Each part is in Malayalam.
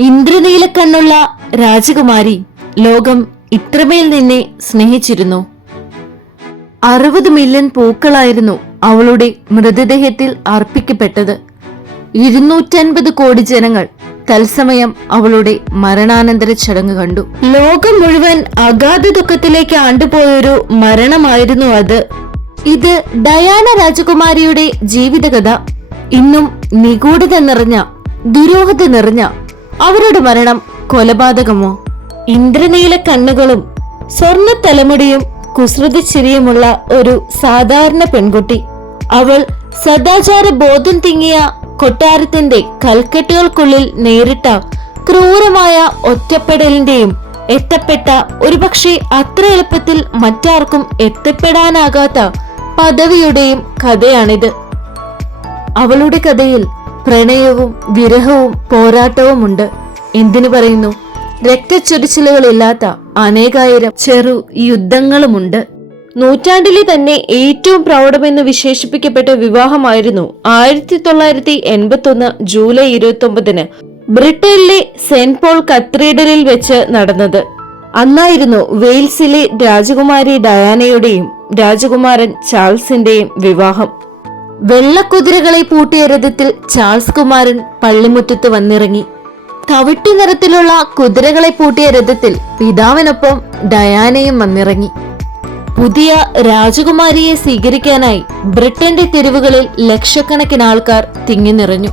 ഇന്ദ്രനീലക്കണ്ണുള്ള രാജകുമാരി ലോകം ഇത്രമേൽ നിന്നെ സ്നേഹിച്ചിരുന്നു. അറുപത് മില്യൺ പൂക്കളായിരുന്നു അവളുടെ മൃതദേഹത്തിൽ അർപ്പിക്കപ്പെട്ടത്. ഇരുന്നൂറ്റൻപത് കോടി ജനങ്ങൾ തത്സമയം അവളുടെ മരണാനന്തര ചടങ്ങ് കണ്ടു. ലോകം മുഴുവൻ അഗാധ ദുഃഖത്തിലേക്ക് ആണ്ടുപോയൊരു മരണമായിരുന്നു അത്. ഇത് ഡയാന രാജകുമാരിയുടെ ജീവിതകഥ. ഇന്നും നിഗൂഢത നിറഞ്ഞ ദുരൂഹത നിറഞ്ഞ അവരുടെ മരണം കൊലപാതകമോ? ഇന്ദ്രനീല കണ്ണുകളും സ്വർണ തലമുടിയും കുസൃതി ചിരിയുമുള്ള ഒരു സാധാരണ പെൺകുട്ടി. അവൾ സദാചാര ബോധം തിങ്ങിയ കൊട്ടാരത്തിന്റെ കൽക്കെട്ടുകൾക്കുള്ളിൽ നേരിട്ട ക്രൂരമായ ഒറ്റപ്പെടലിന്റെയും എത്തപ്പെട്ട ഒരുപക്ഷെ അത്ര എളുപ്പത്തിൽ മറ്റാർക്കും എത്തപ്പെടാനാകാത്ത പദവിയുടെയും കഥയാണിത്. അവളുടെ കഥയിൽ പ്രണയവും വിരഹവും പോരാട്ടവുമുണ്ട് എന്തിനു പറയുന്നു? രക്തച്ചൊരിച്ചിലുകളില്ലാത്ത അനേകായിരം ചെറു യുദ്ധങ്ങളുമുണ്ട്. നൂറ്റാണ്ടിലെ തന്നെ ഏറ്റവും പ്രൗഢമെന്ന് വിശേഷിപ്പിക്കപ്പെട്ട വിവാഹമായിരുന്നു ആയിരത്തി തൊള്ളായിരത്തി എൺപത്തി ഒന്ന് ജൂലൈ ഇരുപത്തി ഒമ്പതിന് ബ്രിട്ടനിലെ സെന്റ് പോൾ കത്തീഡ്രലിൽ വെച്ച് നടന്നത്. അന്നായിരുന്നു വെയിൽസിലെ രാജകുമാരി ഡയാനയുടെയും രാജകുമാരൻ ചാൾസിന്റെയും വിവാഹം. വെള്ളക്കുതിരകളെ പൂട്ടിയ രഥത്തിൽ ചാൾസ് കുമാരൻ പള്ളിമുറ്റത്ത് വന്നിറങ്ങി. തവിട്ടു നിറത്തിലുള്ള കുതിരകളെ പൂട്ടിയ രഥത്തിൽ പിതാവിനൊപ്പം ഡയാനയും വന്നിറങ്ങി. പുതിയ രാജകുമാരിയെ സ്വീകരിക്കാനായി ബ്രിട്ടന്റെ തെരുവുകളിൽ ലക്ഷക്കണക്കിന് ആൾക്കാർ തിങ്ങി നിറഞ്ഞു.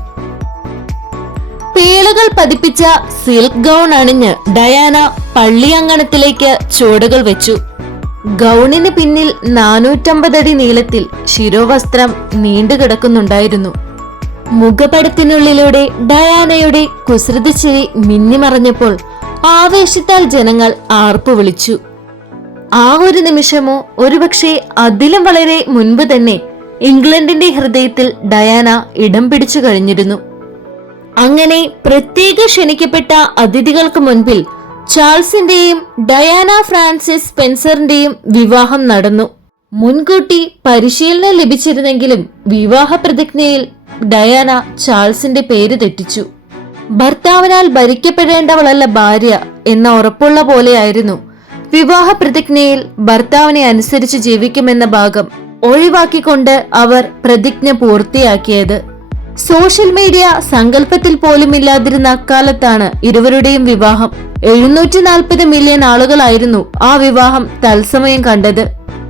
പേളുകൾ പതിപ്പിച്ച സിൽക്ക് ഗൗൺ അണിഞ്ഞ് ഡയാന പള്ളിയങ്കണത്തിലേക്ക് ചുവടുകൾ വെച്ചു. ഗൗണിന് പിന്നിൽ നാനൂറ്റമ്പതടി നീളത്തിൽ ശിരോവസ്ത്രം നീണ്ടുകിടക്കുന്നുണ്ടായിരുന്നു. മുഖപടത്തിനുള്ളിലൂടെ ഡയാനയുടെ കുസൃതി ചിരി മിന്നിമറഞ്ഞപ്പോൾ ആവേശത്താൽ ജനങ്ങൾ ആർപ്പു വിളിച്ചു. ആ ഒരു നിമിഷമോ ഒരുപക്ഷെ അതിലും വളരെ മുൻപ് തന്നെ ഇംഗ്ലണ്ടിന്റെ ഹൃദയത്തിൽ ഡയാന ഇടം പിടിച്ചു കഴിഞ്ഞിരുന്നു. അങ്ങനെ പ്രത്യേക ക്ഷണിക്കപ്പെട്ട അതിഥികൾക്ക് മുൻപിൽ ചാൾസിന്റെയും ഡയാന ഫ്രാൻസിസ് സ്പെൻസറിന്റെയും വിവാഹം നടന്നു. മുൻകൂട്ടി പരിശീലനം ലഭിച്ചിരുന്നെങ്കിലും വിവാഹ പ്രതിജ്ഞയിൽ ഡയാന ചാൾസിന്റെ പേര് തെറ്റിച്ചു. ഭർത്താവിനാൽ ഭരിക്കപ്പെടേണ്ടവളല്ല ഭാര്യ എന്ന ഉറപ്പുള്ള പോലെയായിരുന്നു. വിവാഹ പ്രതിജ്ഞയിൽ ഭർത്താവിനെ അനുസരിച്ച് ജീവിക്കുമെന്ന ഭാഗം ഒഴിവാക്കിക്കൊണ്ട് അവർ പ്രതിജ്ഞ പൂർത്തിയാക്കിയത്. സോഷ്യൽ മീഡിയ സങ്കല്പത്തിൽ പോലും ഇല്ലാതിരുന്ന അക്കാലത്താണ് ഇരുവരുടെയും വിവാഹം. എഴുന്നൂറ്റി നാൽപ്പത് മില്യൺ ആളുകളായിരുന്നു ആ വിവാഹം തത്സമയം കണ്ടത്.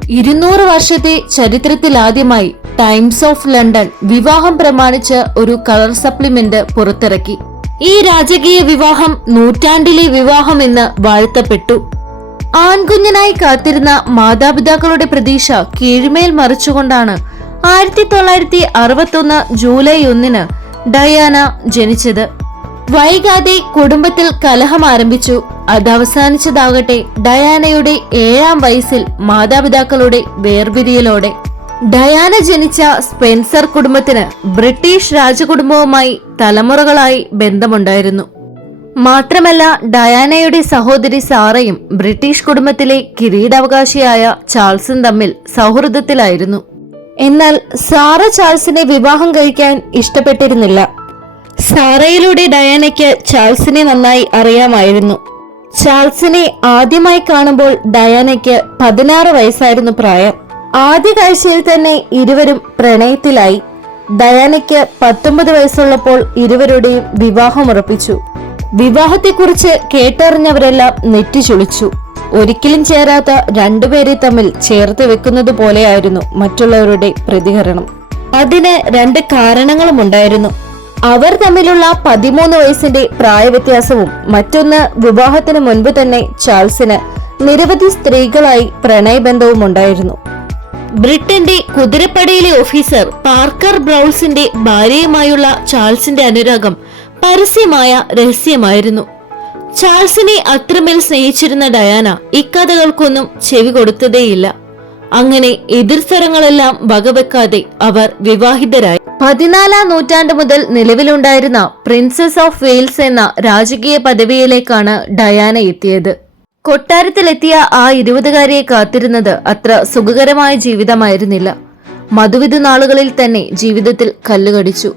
ഇരുന്നൂറ് വർഷത്തെ ചരിത്രത്തിൽ ആദ്യമായി ടൈംസ് ഓഫ് ലണ്ടൻ വിവാഹം പ്രമാണിച്ച് ഒരു കളർ സപ്ലിമെന്റ് പുറത്തിറക്കി. ഈ രാജകീയ വിവാഹം നൂറ്റാണ്ടിലെ വിവാഹം എന്ന് വാഴ്ത്തപ്പെട്ടു. ആൺകുഞ്ഞിനായി കാത്തിരുന്ന മാതാപിതാക്കളുടെ പ്രതീക്ഷ കീഴ്മേൽ മറിച്ചുകൊണ്ടാണ് ആയിരത്തി തൊള്ളായിരത്തി അറുപത്തൊന്ന് ജൂലൈ ഒന്നിന് ഡയാന ജനിച്ചത്. വൈകാതെ കുടുംബത്തിൽ കലഹം ആരംഭിച്ചു. അത് അവസാനിച്ചതാകട്ടെ ഡയാനയുടെ ഏഴാം വയസ്സിൽ മാതാപിതാക്കളുടെ വേർപിരിയലോടെ. ഡയാന ജനിച്ച സ്പെൻസർ കുടുംബത്തിന് ബ്രിട്ടീഷ് രാജകുടുംബവുമായി തലമുറകളായി ബന്ധമുണ്ടായിരുന്നു. മാത്രമല്ല ഡയാനയുടെ സഹോദരി സാറയും ബ്രിട്ടീഷ് കുടുംബത്തിലെ കിരീടാവകാശിയായ ചാൾസും തമ്മിൽ സൗഹൃദത്തിലായിരുന്നു. എന്നാൽ സാറ ചാൾസിനെ വിവാഹം കഴിക്കാൻ ഇഷ്ടപ്പെട്ടിരുന്നില്ല. സാറയിലൂടെ ഡയാനയ്ക്ക് ചാൾസിനെ നന്നായി അറിയാമായിരുന്നു. ചാൾസിനെ ആദ്യമായി കാണുമ്പോൾ ഡയാനയ്ക്ക് പതിനാറ് വയസ്സായിരുന്നു പ്രായം. ആദ്യ കാഴ്ചയിൽ തന്നെ ഇരുവരും പ്രണയത്തിലായി. ഡയാനയ്ക്ക് പത്തൊമ്പത് വയസ്സുള്ളപ്പോൾ ഇരുവരുടെയും വിവാഹം ഉറപ്പിച്ചു. വിവാഹത്തെക്കുറിച്ച് കേട്ടറിഞ്ഞവരെല്ലാം നെറ്റിച്ചുളിച്ചു ഒരിക്കലും ചേരാത്ത രണ്ടുപേരെ തമ്മിൽ ചേർത്ത് വെക്കുന്നത് പോലെയായിരുന്നു മറ്റുള്ളവരുടെ പ്രതികരണം. അതിന് രണ്ട് കാരണങ്ങളും ഉണ്ടായിരുന്നു. അവർ തമ്മിലുള്ള പതിമൂന്ന് വയസ്സിന്റെ പ്രായവ്യത്യാസവും മറ്റൊന്ന് വിവാഹത്തിന് മുൻപ് തന്നെ ചാൾസിന് നിരവധി സ്ത്രീകളായി പ്രണയബന്ധവും ഉണ്ടായിരുന്നു. ബ്രിട്ടന്റെ കുതിരപ്പടയിലെ ഓഫീസർ പാർക്കർ ബ്രൗൾസിന്റെ ഭാര്യയുമായുള്ള ചാൾസിന്റെ അനുരാഗം പരസ്യമായ രഹസ്യമായിരുന്നു. ചാൾസിനെ അത്രമേൽ സ്നേഹിച്ചിരുന്ന ഡയാന ഇക്കഥകൾക്കൊന്നും ചെവി കൊടുത്തതേയില്ല. അങ്ങനെ എതിർസ്ഥലങ്ങളെല്ലാം വകവെക്കാതെ അവർ വിവാഹിതരായി. പതിനാലാം നൂറ്റാണ്ട് മുതൽ നിലവിലുണ്ടായിരുന്ന പ്രിൻസസ് ഓഫ് വെയിൽസ് എന്ന രാജകീയ പദവിയിലേക്കാണ് ഡയാന എത്തിയത്. കൊട്ടാരത്തിലെത്തിയ ആ ഇരുപതുകാരിയെ കാത്തിരുന്നത് അത്ര സുഖകരമായ ജീവിതമായിരുന്നില്ല. മധുവിധ നാളുകളിൽ തന്നെ ജീവിതത്തിൽ കല്ലുകടിച്ചു.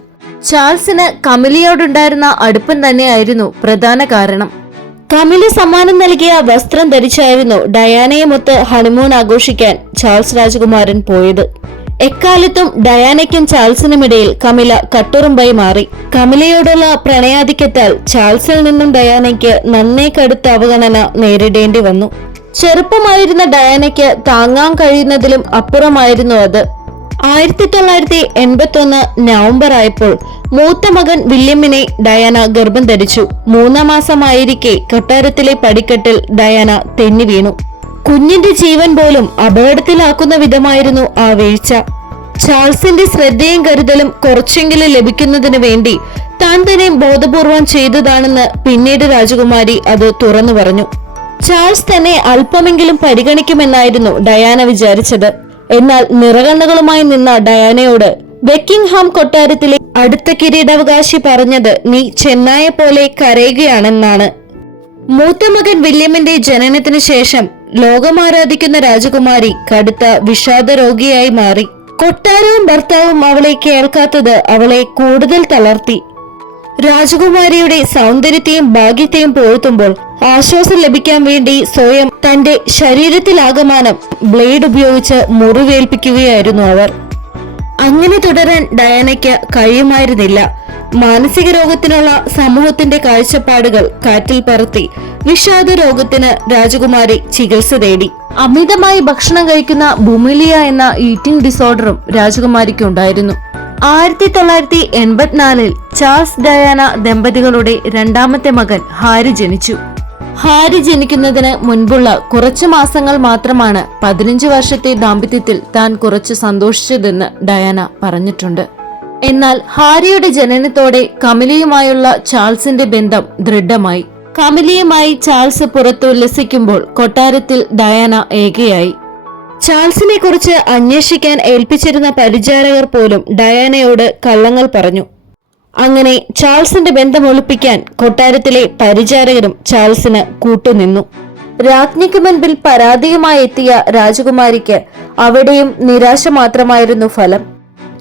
ചാൾസിന് കമിലിയോടുണ്ടായിരുന്ന അടുപ്പം തന്നെയായിരുന്നു പ്രധാന കാരണം. കമിലി സമ്മാനം നൽകിയ വസ്ത്രം ധരിച്ചായിരുന്നു ഡയാനയുമൊത്ത് ഹണിമൂൺ ആഘോഷിക്കാൻ ചാൾസ് രാജകുമാരൻ പോയത്. എക്കാലത്തും ഡയാനയ്ക്കും ചാൾസിനുമിടയിൽ കമില കട്ടുറുമ്പായി മാറി. കമിലയോടുള്ള പ്രണയാധിക്യത്താൽ ചാൾസിൽ നിന്നും ഡയാനയ്ക്ക് നന്നേ കടുത്ത അവഗണന നേരിടേണ്ടി വന്നു. ചെറുപ്പമായിരുന്ന ഡയാനയ്ക്ക് താങ്ങാൻ കഴിയുന്നതിലും അപ്പുറമായിരുന്നു അത്. ആയിരത്തി തൊള്ളായിരത്തി എൺപത്തി ഒന്ന് നവംബർ ആയപ്പോൾ മൂത്ത മകൻ വില്യമിനെ ഡയാന ഗർഭം ധരിച്ചു. മൂന്നാം മാസമായിരിക്കെ കൊട്ടാരത്തിലെ പടിക്കെട്ടിൽ ഡയാന തെന്നി വീണു. കുഞ്ഞിന്റെ ജീവൻ പോലും അപകടത്തിലാക്കുന്ന വിധമായിരുന്നു ആ വീഴ്ച. ചാൾസിന്റെ ശ്രദ്ധയും കരുതലും കുറച്ചെങ്കിലും ലഭിക്കുന്നതിന് വേണ്ടി താൻ തന്നെ ബോധപൂർവം ചെയ്തതാണെന്ന് പിന്നീട് രാജകുമാരി അത് തുറന്നു പറഞ്ഞു. ചാൾസ് തന്നെ അല്പമെങ്കിലും പരിഗണിക്കുമെന്നായിരുന്നു ഡയാന വിചാരിച്ചത്. എന്നാൽ നിറകണ്ണുകളുമായി നിന്ന ഡയാനയോട് ബെക്കിംഗ്ഹാം കൊട്ടാരത്തിലെ അടുത്ത കിരീടാവകാശി പറഞ്ഞത് നീ ചെന്നായ പോലെ കരയുകയാണെന്നാണ്. മൂത്ത മകൻ വില്യമിന്റെ ജനനത്തിന് ശേഷം ലോകമാരാധിക്കുന്ന രാജകുമാരി കടുത്ത വിഷാദ രോഗിയായി മാറി. കൊട്ടാരവും ഭർത്താവും അവളെ കേൾക്കാത്തത് അവളെ കൂടുതൽ തളർത്തി. രാജകുമാരിയുടെ സൗന്ദര്യത്തെയും ഭാഗ്യത്തെയും പോഴ്ത്തുമ്പോൾ ആശ്വാസം ലഭിക്കാൻ വേണ്ടി സ്വയം തന്റെ ശരീരത്തിലാകമാനം ബ്ലേഡ് ഉപയോഗിച്ച് മുറിവേൽപ്പിക്കുകയായിരുന്നു അവർ. അങ്ങനെ തുടരാൻ ഡയാനയ്ക്ക് കഴിയുമായിരുന്നില്ല. മാനസിക രോഗത്തിനുള്ള സമൂഹത്തിന്റെ കാഴ്ചപ്പാടുകൾ കാറ്റിൽ പറത്തി വിഷാദ രോഗത്തിന് രാജകുമാരി ചികിത്സ തേടി. അമിതമായി ഭക്ഷണം കഴിക്കുന്ന ബുമിലിയ എന്ന ഈറ്റിംഗ് ഡിസോർഡറും രാജകുമാരിക്ക് ഉണ്ടായിരുന്നു ആയിരത്തി തൊള്ളായിരത്തി എൺപത്തിനാലിൽ ചാൾസ് ഡയാന ദമ്പതികളുടെ രണ്ടാമത്തെ മകൻ ഹാരി ജനിച്ചു. ഹാരി ജനിക്കുന്നതിന് മുൻപുള്ള കുറച്ചു മാസങ്ങൾ മാത്രമാണ് പതിനഞ്ച് വർഷത്തെ ദാമ്പത്യത്തിൽ താൻ കുറച്ച് സന്തോഷിച്ചതെന്ന് ഡയാന പറഞ്ഞിട്ടുണ്ട്. എന്നാൽ ഹാരിയുടെ ജനനത്തോടെ കമലിയുമായുള്ള ചാൾസിന്റെ ബന്ധം ദൃഢമായി. കമലിയുമായി ചാൾസ് പുറത്തു ഉല്ലസിക്കുമ്പോൾ കൊട്ടാരത്തിൽ ഡയാന ഏകയായി. ചാൾസിനെ കുറിച്ച് അന്വേഷിക്കാൻ ഏൽപ്പിച്ചിരുന്ന പരിചാരകർ പോലും ഡയാനയോട് കള്ളങ്ങൾ പറഞ്ഞു. അങ്ങനെ ചാൾസിന്റെ ബന്ധം ഒളിപ്പിക്കാൻ കൊട്ടാരത്തിലെ പരിചാരകരും ചാൾസിന് കൂട്ടുനിന്നു. രാജ്ഞിക്ക് മുൻപിൽ പരാതിയുമായി എത്തിയ രാജകുമാരിക്ക് അവിടെയും നിരാശ മാത്രമായിരുന്നു ഫലം.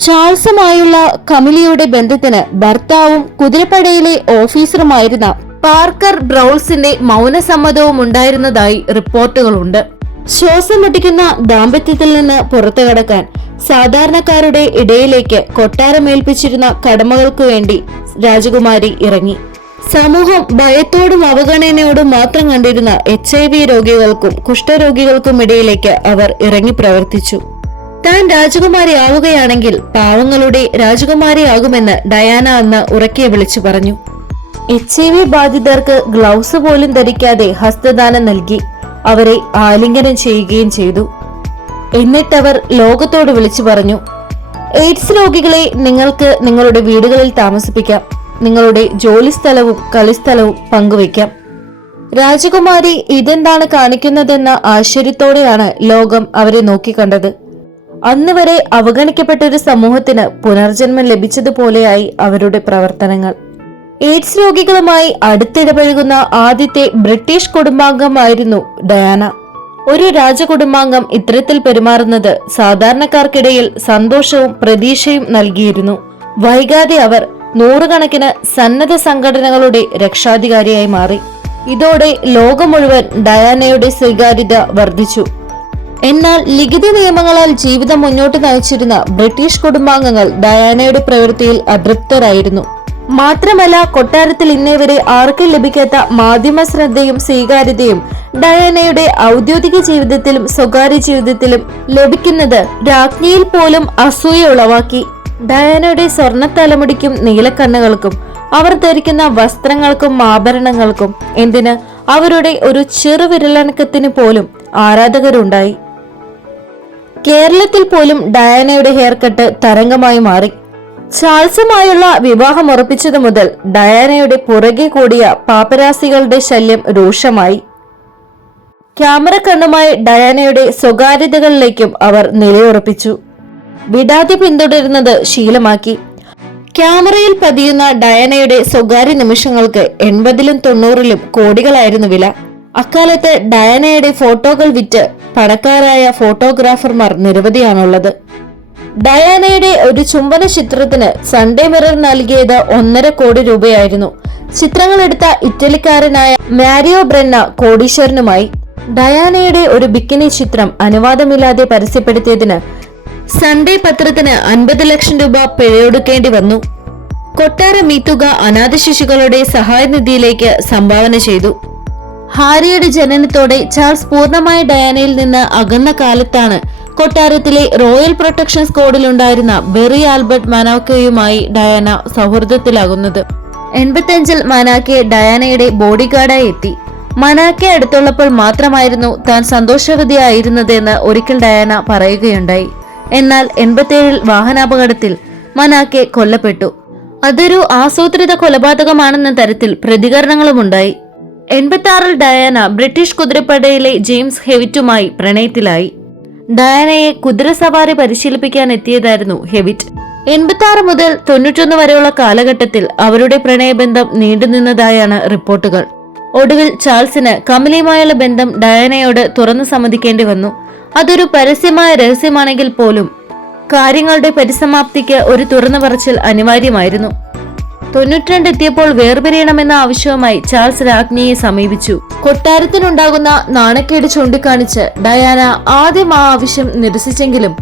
ചാൾസുമായുള്ള കമിലിയുടെ ബന്ധത്തിന് ഭർത്താവും കുതിരപ്പടയിലെ ഓഫീസറുമായിരുന്ന പാർക്കർ ബ്രൗൾസിന്റെ മൗനസമ്മതവും ഉണ്ടായിരുന്നതായി റിപ്പോർട്ടുകളുണ്ട്. ശ്വാസം മുട്ടിക്കുന്ന ദാമ്പത്യത്തിൽ നിന്ന് പുറത്തു കടക്കാൻ സാധാരണക്കാരുടെ ഇടയിലേക്ക് കൊട്ടാരമേൽപ്പിച്ചിരുന്ന കടമകൾക്കു വേണ്ടി രാജകുമാരി ഇറങ്ങി. സമൂഹം ഭയത്തോടും അവഗണനയോടും മാത്രം കണ്ടിരുന്ന എച്ച് ഐ വി രോഗികൾക്കും കുഷ്ഠരോഗികൾക്കും ഇടയിലേക്ക് അവർ ഇറങ്ങി പ്രവർത്തിച്ചു. താൻ രാജകുമാരി ആവുകയാണെങ്കിൽ പാവങ്ങളുടെ രാജകുമാരിയാകുമെന്ന് ഡയാന അന്ന് ഉറക്കെ വിളിച്ചു പറഞ്ഞു. എച്ച് ഐ വി ബാധിതർക്ക് ഗ്ലൗസ് പോലും ധരിക്കാതെ ഹസ്തദാനം നൽകി. അവരെ ആലിംഗനം ചെയ്യുകയും ചെയ്തു. എന്നിട്ടവർ ലോകത്തോട് വിളിച്ചു പറഞ്ഞു എയ്ഡ്സ് രോഗികളെ നിങ്ങൾക്ക് നിങ്ങളുടെ വീടുകളിൽ താമസിപ്പിക്കാം. നിങ്ങളുടെ ജോലിസ്ഥലവും കളിസ്ഥലവും പങ്കുവയ്ക്കാം. രാജകുമാരി ഇതെന്താണ് കാണിക്കുന്നതെന്ന ആശ്ചര്യത്തോടെയാണ് ലോകം അവരെ നോക്കിക്കണ്ടത്. അന്ന് വരെ അവഗണിക്കപ്പെട്ട ഒരു സമൂഹത്തിന് പുനർജന്മം ലഭിച്ചതുപോലെയായി അവരുടെ പ്രവർത്തനങ്ങൾ. എയ്ഡ്സ് രോഗികളുമായി അടുത്തിടപഴകുന്ന ആദ്യത്തെ ബ്രിട്ടീഷ് കുടുംബാംഗമായിരുന്നു ഡയാന. ഒരു രാജകുടുംബാംഗം ഇത്തരത്തിൽ പെരുമാറുന്നത് സാധാരണക്കാർക്കിടയിൽ സന്തോഷവും പ്രതീക്ഷയും നൽകിയിരുന്നു. വൈകാതെ അവർ നൂറുകണക്കിന് സന്നദ്ധ സംഘടനകളുടെ രക്ഷാധികാരിയായി മാറി. ഇതോടെ ലോകം മുഴുവൻ ഡയാനയുടെ സ്വീകാര്യത വർദ്ധിച്ചു. എന്നാൽ ലിഖിത നിയമങ്ങളാൽ ജീവിതം മുന്നോട്ട് നയിച്ചിരുന്ന ബ്രിട്ടീഷ് കുടുംബാംഗങ്ങൾ ഡയാനയുടെ പ്രവൃത്തിയിൽ അതൃപ്തരായിരുന്നു. മാത്രമല്ല കൊട്ടാരത്തിൽ ഇന്നേവരെ ആർക്കും ലഭിക്കാത്ത മാധ്യമ ശ്രദ്ധയും സ്വീകാര്യതയും ഡയാനയുടെ ഔദ്യോഗിക ജീവിതത്തിലും സ്വകാര്യ ജീവിതത്തിലും ലഭിക്കുന്നത് രാജ്ഞിയിൽ പോലും അസൂയ ഉളവാക്കി. ഡയാനയുടെ സ്വർണ തലമുടിക്കും നീലക്കണ്ണുകൾക്കും അവർ ധരിക്കുന്ന വസ്ത്രങ്ങൾക്കും ആഭരണങ്ങൾക്കും എന്തിന് അവരുടെ ഒരു ചെറുവിരലനക്കത്തിന് പോലും ആരാധകരുണ്ടായി. കേരളത്തിൽ പോലും ഡയാനയുടെ ഹെയർ കട്ട് തരംഗമായി മാറി. ചാൾസുമായുള്ള വിവാഹം ഉറപ്പിച്ചതു മുതൽ ഡയാനയുടെ പുറകെ കൂടിയ പാപ്പരാസികളുടെ ശല്യം രൂക്ഷമായി. ക്യാമറ കണ്ണുമായി ഡയാനയുടെ സ്വകാര്യതകളിലേക്കും അവർ നിലയുറപ്പിച്ചു. വിടാതെ പിന്തുടരുന്നത് ശീലമാക്കി. ക്യാമറയിൽ പതിയുന്ന ഡയാനയുടെ സ്വകാര്യ നിമിഷങ്ങൾക്ക് എൺപതിലും തൊണ്ണൂറിലും കോടികളായിരുന്നു വില. അക്കാലത്ത് ഡയാനയുടെ ഫോട്ടോകൾ വിറ്റ് പണക്കാരായ ഫോട്ടോഗ്രാഫർമാർ നിരവധിയാണുള്ളത്. ഡയാനയുടെ ഒരു ചുംബന ചിത്രത്തിന് സൺഡേ മിറർ നൽകിയത് ഒന്നര കോടി രൂപയായിരുന്നു. ചിത്രങ്ങളെടുത്ത ഇറ്റലിക്കാരനായ മാരിയോ ബ്രെന്ന കോടീശ്വരനുമായി. ഡയാനയുടെ ഒരു ബിക്കിനി ചിത്രം അനുവാദമില്ലാതെ പരസ്യപ്പെടുത്തിയതിന് സൺഡേ പത്രത്തിന് അൻപത് ലക്ഷം രൂപ പിഴയൊടുക്കേണ്ടി വന്നു. കൊട്ടാരം ഈ തുക അനാഥ ശിശുക്കളുടെ സഹായനിധിയിലേക്ക് സംഭാവന ചെയ്തു. ഹാരിയുടെ ജനനത്തോടെ ചാൾസ് പൂർണമായ ഡയാനയിൽ നിന്ന് അകന്ന കാലത്താണ് കൊട്ടാരത്തിലെ റോയൽ പ്രൊട്ടക്ഷൻ സ്ക്വാഡിലുണ്ടായിരുന്ന ബെറി ആൽബർട്ട് മനാക്കയുമായി ഡയാന സൗഹൃദത്തിലാകുന്നത്. എൺപത്തിയഞ്ചിൽ മനാക്കെ ഡയാനയുടെ ബോഡി ഗാർഡായി എത്തി. മനാക്കെ അടുത്തുള്ളപ്പോൾ മാത്രമായിരുന്നു താൻ സന്തോഷവതിയായിരുന്നതെന്ന് ഒരിക്കൽ ഡയാന പറയുകയുണ്ടായി. എന്നാൽ എൺപത്തിയേഴിൽ വാഹനാപകടത്തിൽ മനാക്കെ കൊല്ലപ്പെട്ടു. അതൊരു ആസൂത്രിത കൊലപാതകമാണെന്ന തരത്തിൽ പ്രതികരണങ്ങളുമുണ്ടായി. എൺപത്തി ആറിൽ ഡയാന ബ്രിട്ടീഷ് കുതിരപ്പടയിലെ ജെയിംസ് ഹെവിറ്റുമായി പ്രണയത്തിലായി. ഡയാനയെ കുതിരസവാരി പരിശീലിപ്പിക്കാൻ എത്തിയതായിരുന്നു ഹെവിറ്റ്. എൺപത്തി ആറ് മുതൽ തൊണ്ണൂറ്റൊന്ന് വരെയുള്ള കാലഘട്ടത്തിൽ അവരുടെ പ്രണയബന്ധം നീണ്ടുനിന്നതായാണ് റിപ്പോർട്ടുകൾ. ഒടുവിൽ ചാൾസിന് കമലിയുമായുള്ള ബന്ധം ഡയാനയോട് തുറന്നു സമ്മതിക്കേണ്ടി വന്നു. അതൊരു പരസ്യമായ രഹസ്യമാണെങ്കിൽ പോലും കാര്യങ്ങളുടെ പരിസമാപ്തിക്ക് ഒരു തുറന്നു പറച്ചിൽ അനിവാര്യമായിരുന്നു. തൊണ്ണൂറ്റിരണ്ട് എത്തിയപ്പോൾ വേർപിരിയണമെന്ന ആവശ്യവുമായി ചാൾസ് രാജ്ഞിയെ സമീപിച്ചു. കൊട്ടാരത്തിനുണ്ടാകുന്ന നാണക്കേട് ചൂണ്ടിക്കാണിച്ച് ഡയാന ആദ്യം ആ ആവശ്യം നിരസിച്ചെങ്കിലും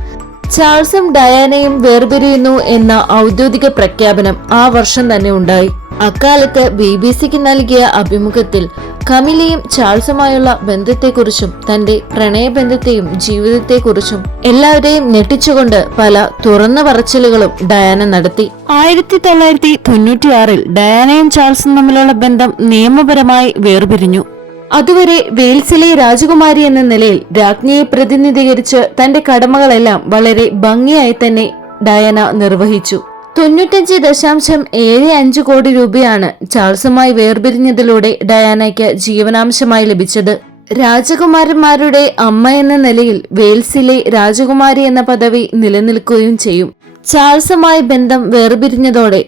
ചാൾസും ഡയാനയും വേർപിരിയുന്നു എന്ന ഔദ്യോഗിക പ്രഖ്യാപനം ആ വർഷം തന്നെ ഉണ്ടായി. അക്കാലത്ത് ബി ബി സിക്ക് നൽകിയ അഭിമുഖത്തിൽ കമിലയും ചാൾസുമായുള്ള ബന്ധത്തെക്കുറിച്ചും തന്റെ പ്രണയബന്ധത്തെയും ജീവിതത്തെക്കുറിച്ചും എല്ലാവരെയും ഞെട്ടിച്ചുകൊണ്ട് പല തുറന്ന പറച്ചിലുകളും ഡയാന നടത്തി. ആയിരത്തി തൊള്ളായിരത്തി തൊണ്ണൂറ്റിയാറിൽ ഡയാനയും ചാൾസും തമ്മിലുള്ള ബന്ധം നിയമപരമായി വേർപിരിഞ്ഞു. അതുവരെ വെയിൽസിലെ രാജകുമാരി എന്ന നിലയിൽ രാജ്ഞിയെ പ്രതിനിധീകരിച്ച് തന്റെ കടമകളെല്ലാം വളരെ ഭംഗിയായി തന്നെ ഡയാന നിർവഹിച്ചു. തൊണ്ണൂറ്റഞ്ച് ദശാംശം ഏഴ് അഞ്ച് കോടി രൂപയാണ് ചാൾസുമായി വേർപിരിഞ്ഞതിലൂടെ ഡയാനയ്ക്ക് ജീവനാംശമായി ലഭിച്ചത്. രാജകുമാരന്മാരുടെ അമ്മ എന്ന നിലയിൽ വെയിൽസിലെ രാജകുമാരി എന്ന പദവി നിലനിൽക്കുകയും ചെയ്യും. ചാൾസുമായി ബന്ധം വേർപിരിഞ്ഞതോടെ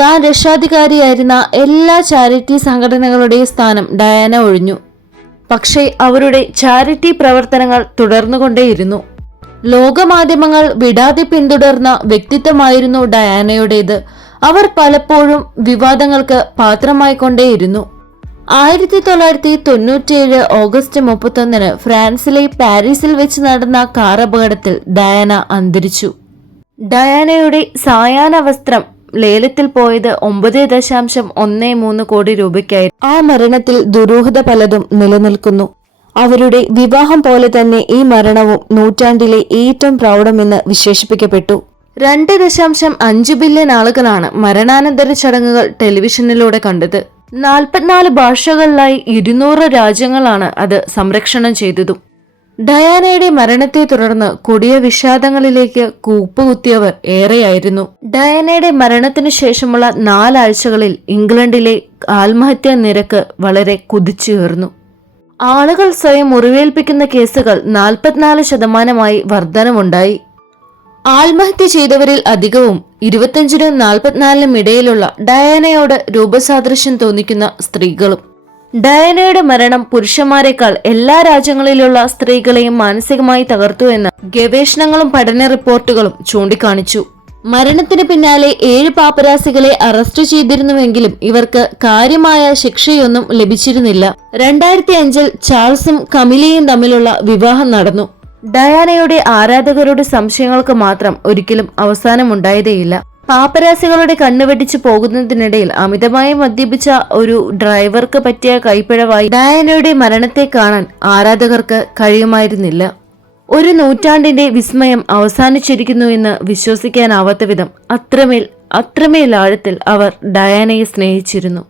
താൻ രക്ഷാധികാരിയായിരുന്ന എല്ലാ ചാരിറ്റി സംഘടനകളുടെയും സ്ഥാനം ഡയാന ഒഴിഞ്ഞു. പക്ഷേ അവരുടെ ചാരിറ്റി പ്രവർത്തനങ്ങൾ തുടർന്നുകൊണ്ടേയിരുന്നു. ലോകമാധ്യമങ്ങൾ വിടാതെ പിന്തുടർന്ന വ്യക്തിത്വമായിരുന്നു ഡയാനയുടേത്. അവർ പലപ്പോഴും വിവാദങ്ങൾക്ക് പാത്രമായിക്കൊണ്ടേയിരുന്നു. ആയിരത്തി തൊള്ളായിരത്തി തൊണ്ണൂറ്റിയേഴ് ഓഗസ്റ്റ് മുപ്പത്തൊന്നിന് ഫ്രാൻസിലെ പാരീസിൽ വെച്ച് നടന്ന കാർ അപകടത്തിൽ ഡയാന അന്തരിച്ചു. ഡയാനയുടെ സായാഹ്ന വസ്ത്രം ലേലത്തിൽ പോയത് ഒമ്പത് ദശാംശം ഒന്ന് മൂന്ന് കോടി രൂപയ്ക്കായി ആ മരണത്തിൽ ദുരൂഹത പലതും നിലനിൽക്കുന്നു. അവരുടെ വിവാഹം പോലെ തന്നെ ഈ മരണവും നൂറ്റാണ്ടിലെ ഏറ്റവും പ്രൗഢമെന്ന് വിശേഷിപ്പിക്കപ്പെട്ടു. രണ്ട് ദശാംശം അഞ്ച് ബില്യൺ ആളുകളാണ് മരണാനന്തര ചടങ്ങുകൾ ടെലിവിഷനിലൂടെ കണ്ടത്. നാൽപ്പത്തിനാല് ഭാഷകളിലായി ഇരുന്നൂറ് രാജ്യങ്ങളാണ് അത് സംരക്ഷണം ചെയ്തതും. ഡയാനയുടെ മരണത്തെ തുടർന്ന് കൊടിയ വിഷാദങ്ങളിലേക്ക് കൂപ്പുകുത്തിയവർ ഏറെയായിരുന്നു. ഡയാനയുടെ മരണത്തിനു ശേഷമുള്ള നാലാഴ്ചകളിൽ ഇംഗ്ലണ്ടിലെ ആത്മഹത്യാ നിരക്ക് വളരെ കുതിച്ചുയർന്നു. ആളുകൾ സ്വയം മുറിവേൽപ്പിക്കുന്ന കേസുകൾ നാൽപ്പത്തിനാല് ശതമാനമായി വർധനമുണ്ടായി ആത്മഹത്യ ചെയ്തവരിൽ അധികവും ഇരുപത്തിയഞ്ചിനും നാൽപ്പത്തിനാലിനും ഇടയിലുള്ള ഡയാനയോട് രൂപസാദൃശ്യം തോന്നിക്കുന്ന സ്ത്രീകളും. ഡയാനയുടെ മരണം പുരുഷന്മാരെക്കാൾ എല്ലാ രാജ്യങ്ങളിലുള്ള സ്ത്രീകളെയും മാനസികമായി തകർത്തു എന്ന് ഗവേഷണങ്ങളും പഠന റിപ്പോർട്ടുകളും ചൂണ്ടിക്കാണിച്ചു. മരണത്തിന് പിന്നാലെ ഏഴ് പാപ്പരാസികളെ അറസ്റ്റ് ചെയ്തിരുന്നുവെങ്കിലും ഇവർക്ക് കാര്യമായ ശിക്ഷയൊന്നും ലഭിച്ചിരുന്നില്ല. രണ്ടായിരത്തി അഞ്ചിൽ ചാൾസും കമിലയും തമ്മിലുള്ള വിവാഹം നടന്നു. ഡയാനയുടെ ആരാധകരുടെ സംശയങ്ങൾക്ക് മാത്രം ഒരിക്കലും അവസാനമുണ്ടായതേയില്ല. പാപ്പരാസികളുടെ കണ്ണുവെട്ടിച്ചു പോകുന്നതിനിടയിൽ അമിതമായി മദ്യപിച്ച ഒരു ഡ്രൈവർക്ക് പറ്റിയ കൈപ്പിഴവായി ഡയാനയുടെ മരണത്തെ കാണാൻ ആരാധകർക്ക് കഴിയുമായിരുന്നില്ല. ഒരു നൂറ്റാണ്ടിന്റെ വിസ്മയം അവസാനിച്ചിരിക്കുന്നു എന്ന് വിശ്വസിക്കാനാവാത്ത വിധം അത്രമേൽ അത്രമേൽ ആഴത്തിൽ അവർ ഡയാനയെ സ്നേഹിച്ചിരുന്നു.